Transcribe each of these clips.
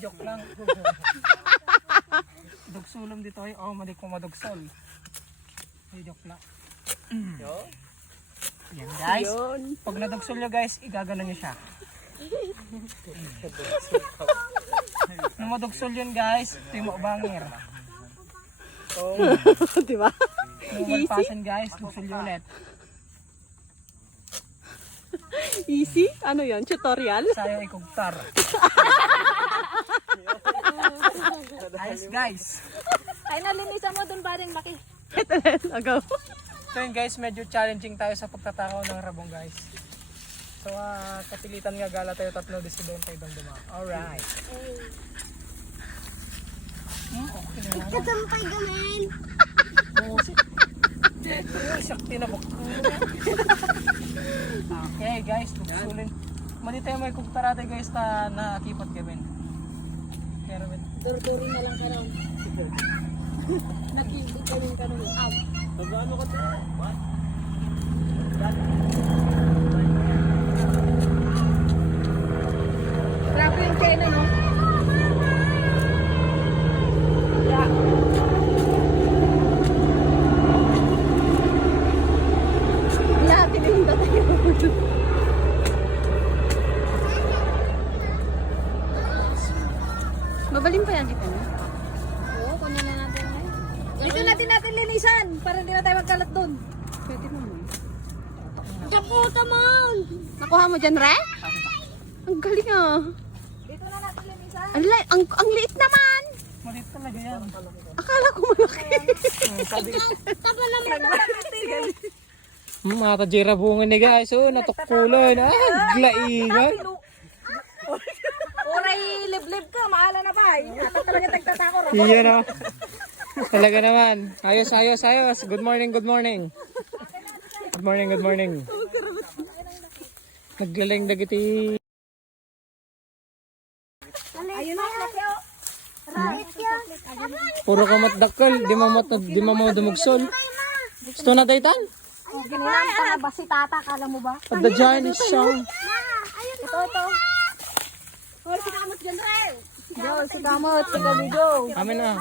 Joke lang. Dugsulom dito ay mali kong madugsol. Ay, joke lang. Yan guys. Pag nadugsol nyo guys, igagano nyo siya. Nung madugsol yun guys, ito yung maubangir. Diba? Nung malpasan guys, dugsol yun ulit. Easy? Ano yan? Tutorial? Sayo ay kugtar. Ayos guys. Ay, nalinisan mo dun ba rin laki? Agaw. So yun guys, medyo challenging tayo sa pagtatakaw ng rabong guys. So kapilitan nga gala tayo tatlo desidon tayo dumduma. Alright. Okay na yan. Katampay gamin! Sakti na buk. Okay guys, dugsulin. Mali tayo may kugtarate guys ta nakakipot gamin. Pero Durduri na lang ka ron. Nag-ibig ka rin ka ron. Aw. ano ka to? What? Grabe yung kena, no? Yeah, tinihinda tayo. Mabalim pa yan dito. Oo, kunin na natin ngayon. Dito natin linisan para hindi na tayo magkalat dun. Pwede naman. Kaputa man! Nakuha mo dyan, Re? Ang galing ah. Dito na natin linisan. Ang liit naman. Maliit talaga yan. Akala ko malaki. Taba naman natin. Mga tajira bunga ni guys. Natukulan. Glaingan. Oray, liblib ka. Mahala na ba? Ata talaga tagtatakor. Iyan o. Talaga naman. Ayos. Good morning. Good morning. Naglalang dagiti. Ayun na, laki o. Right yan. Puro ka matdakkel. Di mo dumugsol. Gusto na daytan? Ginamta na ba si tata? Kala mo ba? At the giant song. Ito. Hoy, si Kamot dyan, Rel. Yo, si Kamot. Si Gamigo. Amin na.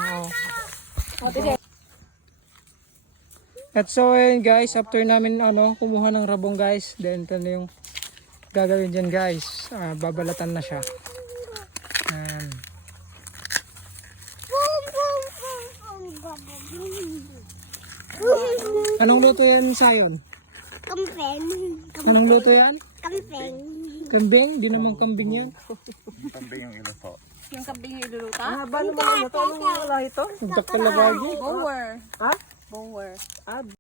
At so ayun guys, after namin kumuha ng rabong guys, then ito na yung gagawin dyan guys. Babalatan na siya. Anong luto yan, Sayon? Kampeng. Anong luto yan? Kampeng. Kambing? Di naman kambing yan. Yung kambing yung iluluta? Haba naman ano to? Anong wala ito? Nagdaktal na bagay. Bower. Ha? Bower.